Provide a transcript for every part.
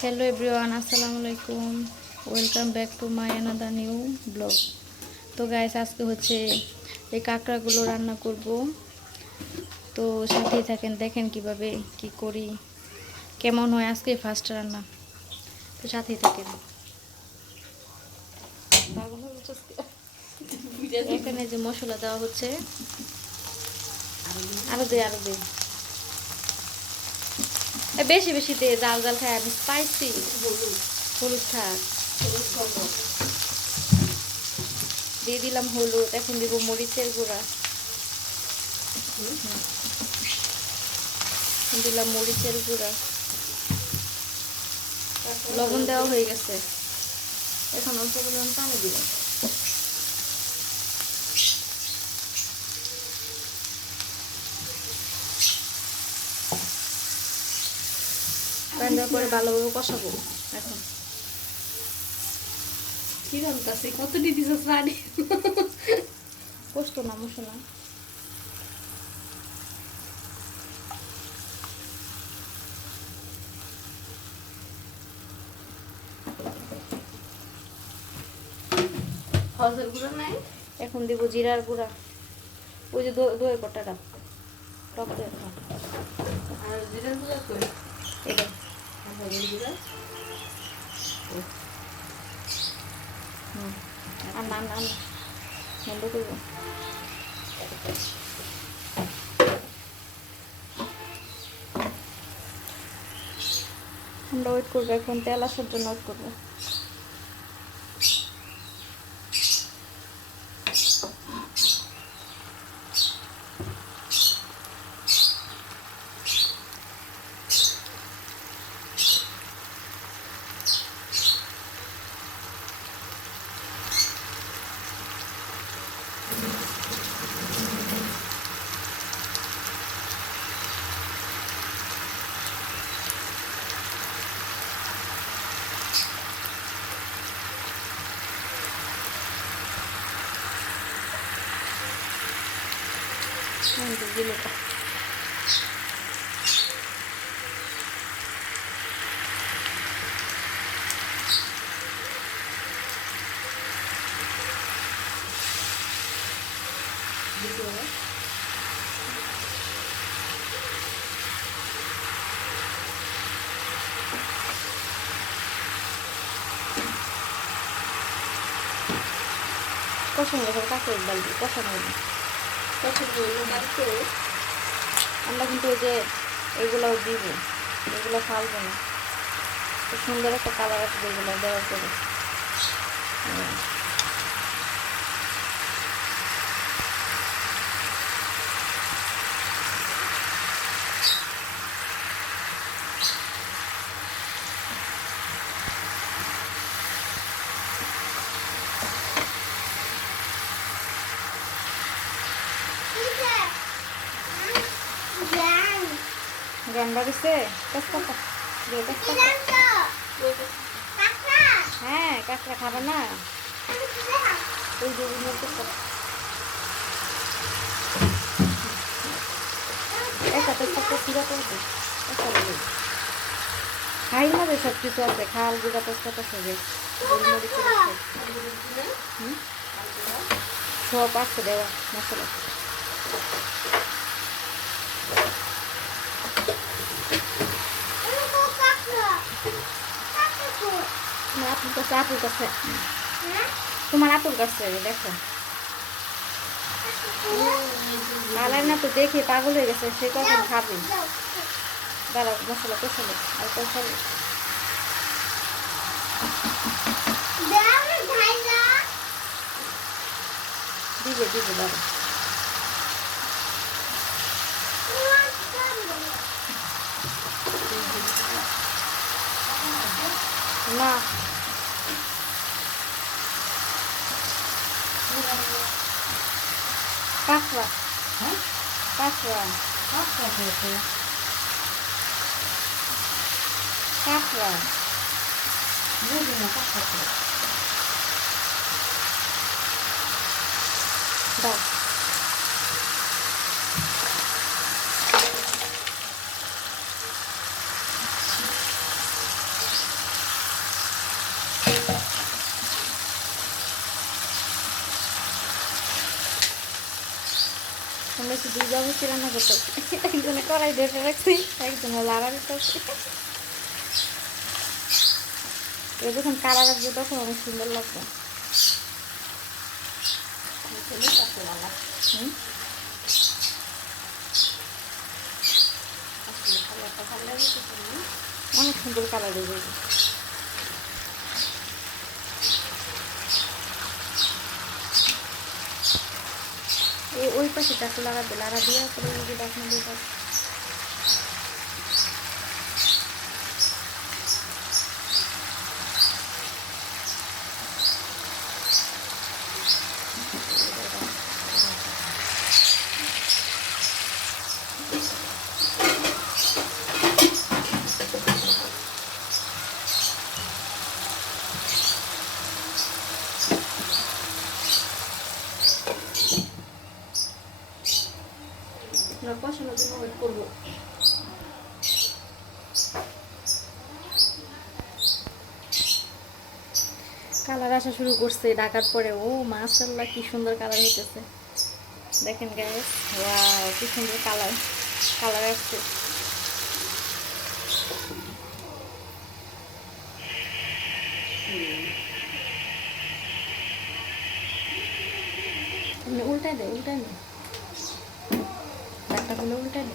Hello everyone আসসালামু আলাইকুম welcome back to my another new blog তো গাইস আজকে হচ্ছে এই কাঁকড়াগুলো রান্না করব। তো সাথেই থাকেন দেখেন কীভাবে কি করি কেমন হয় আজকে ফার্স্ট রান্না। তো সাথেই থাকেন। এখানে যে মশলা দেওয়া হচ্ছে আরও দে আরও দে এ, বেশি বেশি দে, জাল জাল খাই আমি স্পাইসি হলুদ থাক দিয়ে দিলাম হলুদ, এখন দিব মরিচের গুঁড়া। দিলাম মরিচের গুঁড়া। লবণ দেওয়া হয়ে গেছে। এখন অল্প পরিমাণ পানি দিব দেওয়ার পরে ভালোভাবে কষাবো এখন। কি রান্তাছে কত দিদিস রানি? কষ্ট না মশলা। হজের গুঁড়ো নাই? এখন দিব জিরার গুঁড়া। ওই যে দো- দইয়ের কটাটা টক দইয়ের আর জিরার গুঁড়ো কই? এটা। আমরা ওয়েট করব এখন তেল আসার জন্য ওয়েট করব। হুম, দিলে তো। দিতে হবে কষানো করে কাঁচের ডাল পছন্দ কষানো হবে। পছন্দ হলো বাড়িতে আমরা কিন্তু ওই যে এগুলোও দিব। এগুলো ফালবো না। সুন্দর একটা কালার আসবে এগুলো দেওয়ার পরে। তেজপাতা হ্যাঁ কাঁকড়া খাবে না। ওই যে ওই তেজপাতা একটা তেজপাতা সিরা করে দে। একটা বলে খাই না সব কিছু আছে, খাল, গুঁড়া তেজপাতা সবে গোলমরিচ হুম? সব আছে, দেওয়া, মশলা। আপুর কাছে আপুর কাছে তোমার আপুর কাছে দেখো। মালাই না তো দেখে পাগল হয়ে গেছে, সে কখন খাবে? দাঁড়াও, মশলা কষালো, আর কষালো। দিবে দিবে দাঁড়া না কাঁকড়া কাঁকড়া কাঁকড়া দাও দেখি দুই বাবুসি রান্না করতেছে একজনে কড়াই ধরে রাখছি, একজনে লাড়া দিতেছে এ যখন কালা রাখবে তখন অনেক সুন্দর লাগবে ছেলে কাছে বাবা হুম? আসলে কালারটা ভালো লাগে কিছু না অনেক সুন্দর কালার হয়ে যাবে এই ওই পাশে টাকা লাগাবে লাড়া দিয়ে তারপরে ওই যে দেখেন দুই পাশে আমরা কষানোর জন্য ওয়েট করব কালার আসা শুরু করছে ডাকার পরে। ও মাশাল্লাহ কি সুন্দর কালার হইতেছে। দেখেন গায়ে ওয়াও কি সুন্দর কালার কালার আসছে। এমনি উল্টাই দে উল্টাই দে ডাক্তারগুলো উল্টাই দে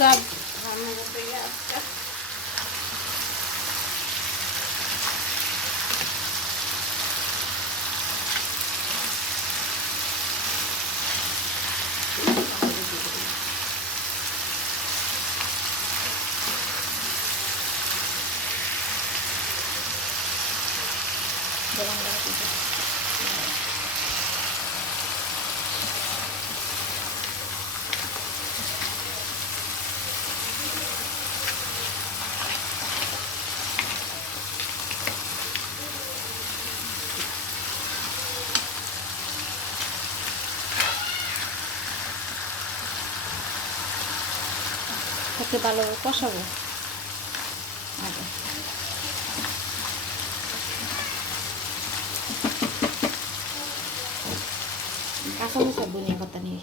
এটা লাভ রান্না করতে গিয়ে আজকে গরম লাগাতে দে। ওকে ভালোভাবে কষাবো। আগে। কাঁচা মশা ধনিয়া পাতা নিয়ে।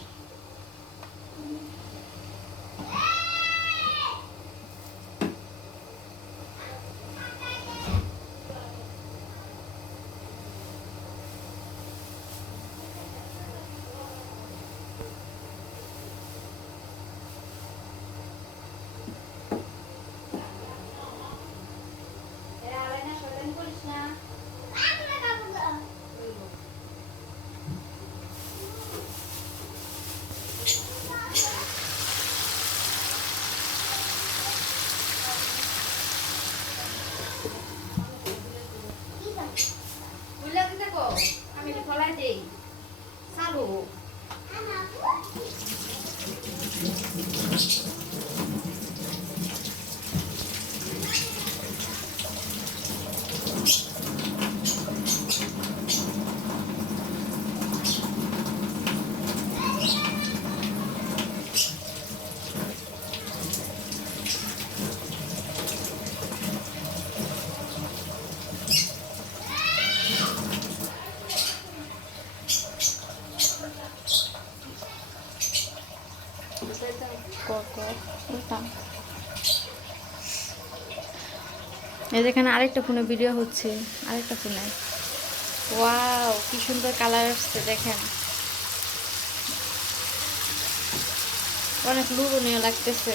এই যেখানে আরেকটা ফোনে ভিডিও হচ্ছে, আরেকটা ফোনে। ওয়াও কি সুন্দর কালার আসছে, দেখেন। অনেক লুবনীয় লাগতেছে।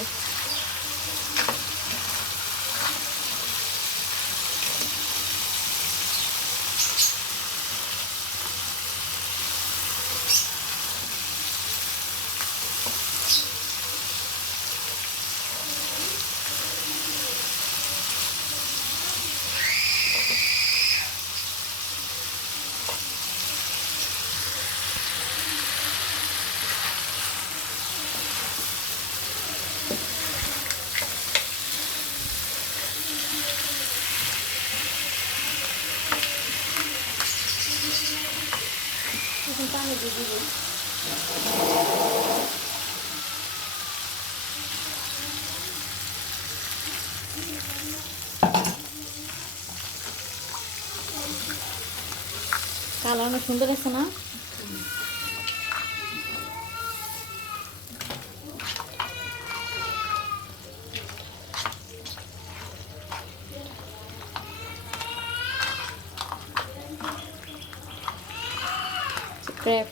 দিয়ে কালার অনেক সুন্দর আছে না? ক্র্যাপ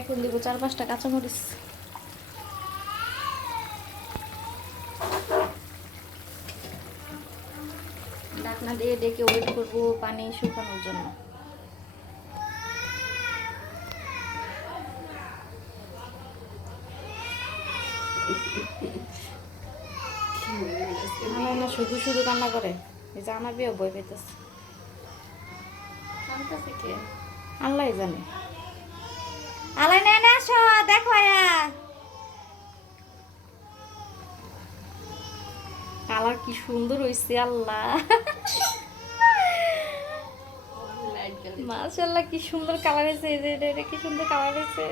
এখন দিব চার পাঁচটা কাঁচামরিচ। ঢাকনা দিয়ে ডেকে ওয়েট করব পানি শুকানোর জন্য আমার না শুধু শুধু কান্না করে? আনাবিও বই পেতেছে আল্লাহ জানে। আলাই নেই না আসো দেখো কালার কি সুন্দর হইছে আল্লাহ। মাশাল্লাহ কি সুন্দর কালার হয়েছে এই যে এটা এটা কি সুন্দর কালার হয়েছে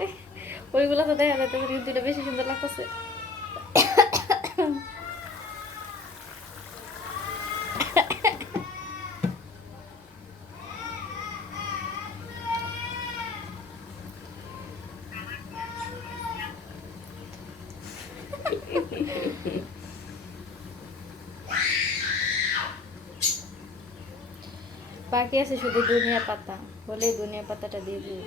ওইগুলো তো দেখা যাচ্ছে কিন্তু এটা বেশি সুন্দর লাগতেছে। বাকি আছে শুধু দুনিয়া পাতা হলে দুনিয়া পাতাটা দিয়ে দিই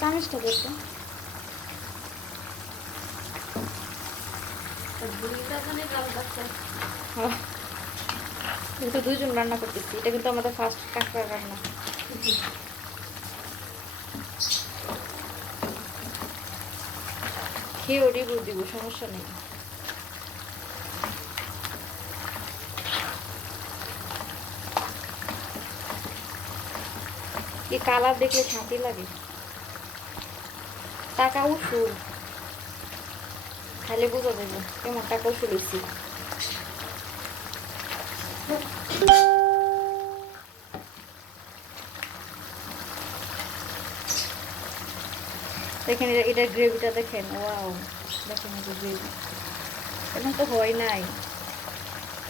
চামিচটা দেখো কিন্তু দুইজন রান্না করতেছি এটা কিন্তু আমাদের ফার্স্ট কাঁকড়া রান্না। খেয়ে রিভিউ দিব, সমস্যা নেই। কি কালার দেখলে শান্তি লাগে। টাকা উসুল। খাইলে বুঝা দেবো কেমন টাকা উসুল দেখেন এটা- এটার গ্রেভিটা দেখেন, ওয়াও, দেখেন এটা গ্রেভি। এখন তো হয় নাই।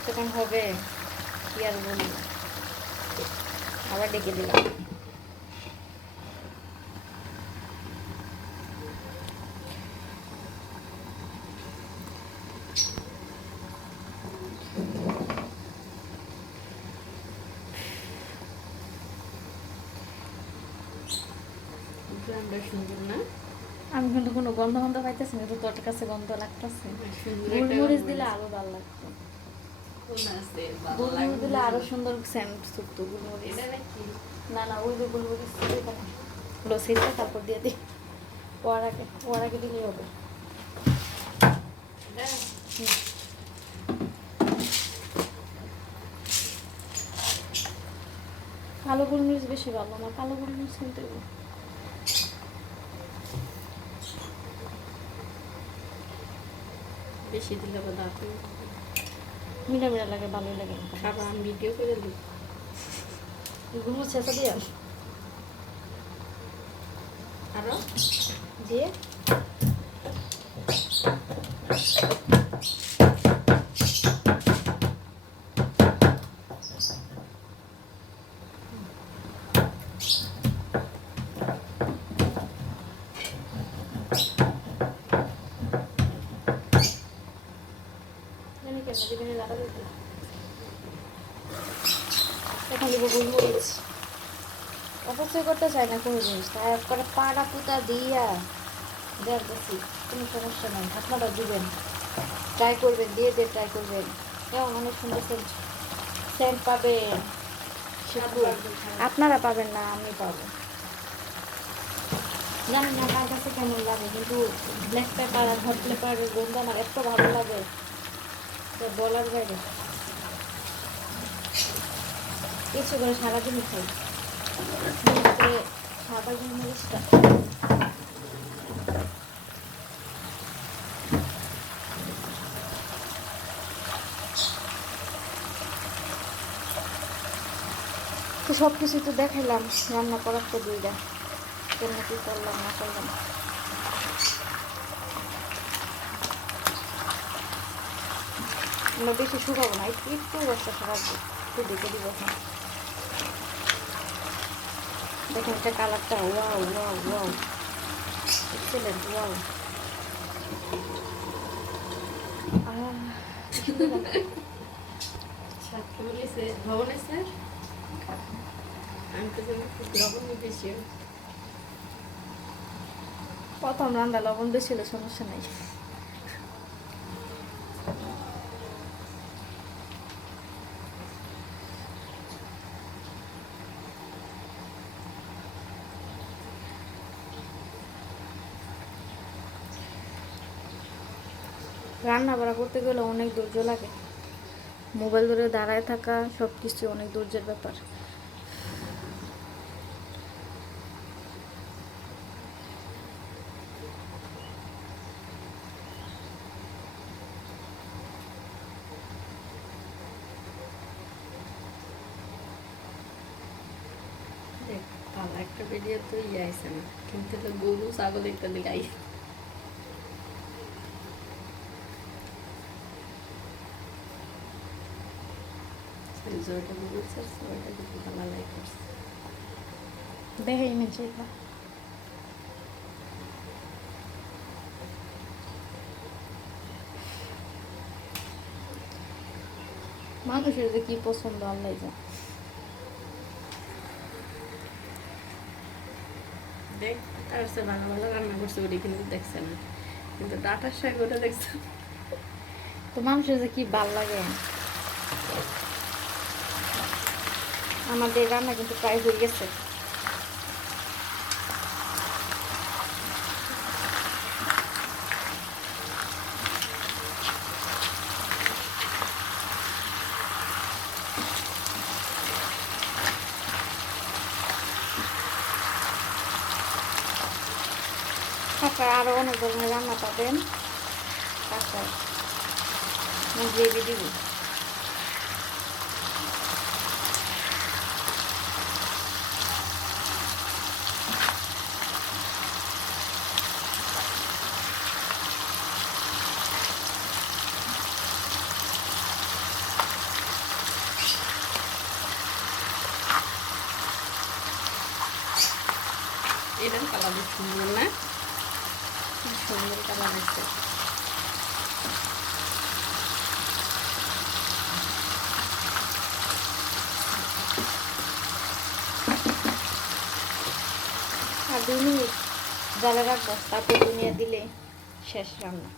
তখন হবে, কি আর বলি আবার ডেকে দিলাম গ্রামটা সুন্দর না? আমি কিন্তু কোনো গন্ধ গন্ধ পাইতেছি কাছে গন্ধ লাগতেছে। গোলমরিচ দিলে আরও ভালো লাগতো। কোন আছে? ভালো গোলমরিচ দিলে। আরও সুন্দর ছুটতো গোলমরিচ? না না ওই যে গোলমরিচ দেবো না। লসিটা তারপর দিয়ে দিই। আগে আগে দিলেই হবে। কালো গোলমরিচ বেশি ভালো আমার কালো গোলমরিচ কিনতে বেশি দিলে বোধ আপনি। মিলা মিলা লাগে ভালোই লাগে খাবার আমি ভিডিও করে দিই। গোলমরিচ ছেঁচা দিয়ে আরও? দিয়ে অবশ্যই করতে চাই না কোনো জিনিস একবারে পাড়া পুতা দিয়া দেখি কোনো সমস্যা আপনারা দিবেন ট্রাই করবেন দিয়ে দিয়ে ট্রাই করবেন কেমন অনেক সুন্দর সেন্ট পাবেন আপনারা পাবেন না, আমি পাবো। জানি না কার কাছে কেমন লাগে, কিন্তু ব্ল্যাক পেপার আর হট পেপারের গন্ধ আমার এত ভালো লাগে। বলার বাইরে। কিছু করে সারাদিনই খাই। বিশেষ করে তো সব কিছুই তো দেখাইলাম, রান্না করার তো দুইটা। কেমন কি করলাম, না করলাম। আমরা বেশি শুকাবো না একটু একটু রসটা রাখব একটু দেখে দিব। এখন দেখেন এটা কালারটা wow wow wow. Excellent wow. ভবন আছে আমি তো বেশি। প্রথম রান্না লবণ বেশি হলে সমস্যা নেই। রান্না বাড়া করতে গেলে অনেক ধৈর্য লাগে। মোবাইল ধরে দাঁড়ায় থাকা সব কিছু অনেক ধৈর্যের ব্যাপার। একটা ভিডিও তো ইয়ে আইসে না। কিন্তু গরু, ছাগল ইত্যাদি গাই জয়টা গরু ছাড়ছে ওইটা কিন্তু পালা লাই করছে দেখাই মেছে মানুষের যে কি পছন্দ আল্লাহ যা দেখ তার সে ভালো ভালো রান্না করছে ওটা কিন্তু দেখছে না কিন্তু ডাটার শাক ওটা দেখছে তো মানুষের যে কি ভালো লাগে আমাদের রান্না কিন্তু প্রায় হয়ে গেছে। তারপর আরও অনেক ধরনের রান্না পাবেন। তারপর গ্রেভি দিব এটার কালার সুন্দর না কি সুন্দর কালার আছে আর দুই মিনিট জ্বালা রাখব, তারপর দুনিয়া দিলে শেষ রান্না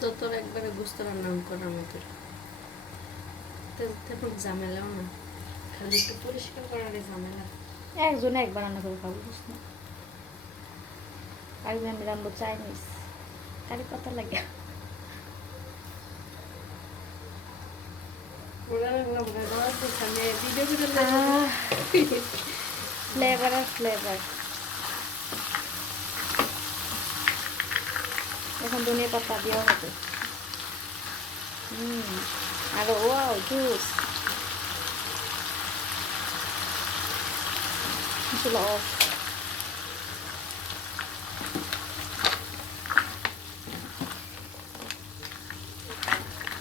তো তোর বুঝতে রান্না করার মতো তেমন ঝামেলাও না খালি একটু পরিষ্কার করার ঝামেলা একজনে একবার রান্না করে খাব বুঝ না আরেকদিন আমি রান্না চাইনিজ কারি কথা লাগে ফ্লেভার আর ফ্লেভার এখন ধনিয়া পাতা দেওয়া হবে হুম আর ওয়াও জুস চুলা অফ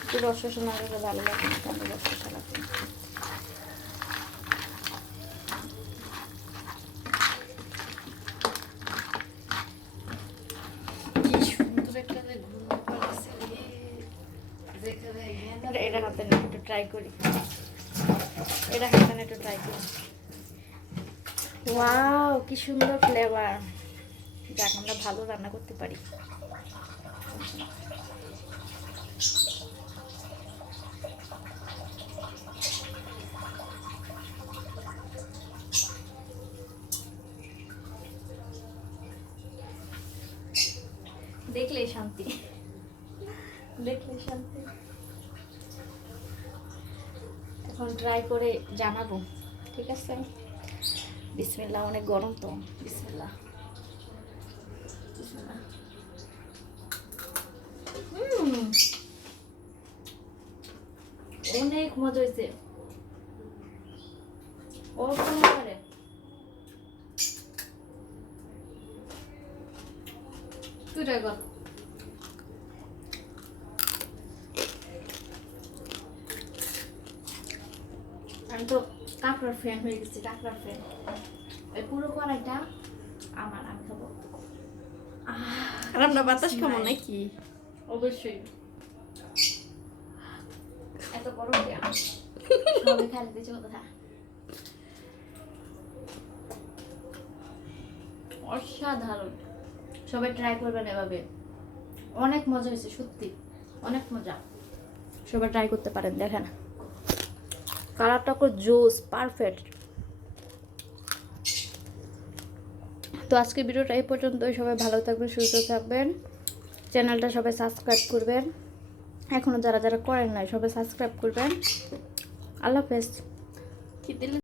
একটু রস শোনা গেলে ভালো লাগে কেন ট্রাই করি। এটা হাসান একটু ট্রাই করি। ওয়াও কি সুন্দর ফ্লেভার যাক, আমরা ভালো রান্না করতে পারি। দেখলেই শান্তি। দেখলে শান্তি। এখন ট্রাই করে জানাব, ঠিক আছে? বিসমিল্লা অনেক গরম তো। বিসমিল্লা। অনেক মজা হয়েছে। অল্প পারে তুই ট্রাই কর আমি তো কাঁকড়ার ফ্যান হয়ে গেছি কাঁকড়ার ফ্যান এই পুরো কড়াইটা আমার আমি খাব। আর আমরা বাতাস খাব নাকি? অবশ্যই। এত গরম কেন? সবাই খালি দিচ্ছে কথা। অসাধারণ। সবাই ট্রাই করবেন এভাবে। অনেক মজা হয়েছে সত্যি। অনেক মজা। সবাই ট্রাই করতে পারেন দেখেন। কালারটা খুব জোস পারফেক্ট তো আজকে ভিডিওটা এই পর্যন্তই। সবাই ভালো থাকবেন, সুস্থ থাকবেন। চ্যানেলটা সবাই সাবস্ক্রাইব করবেন। এখনও যারা যারা করেন নাই, সবাই সাবস্ক্রাইব করবেন। আল্লাহ হাফেজ।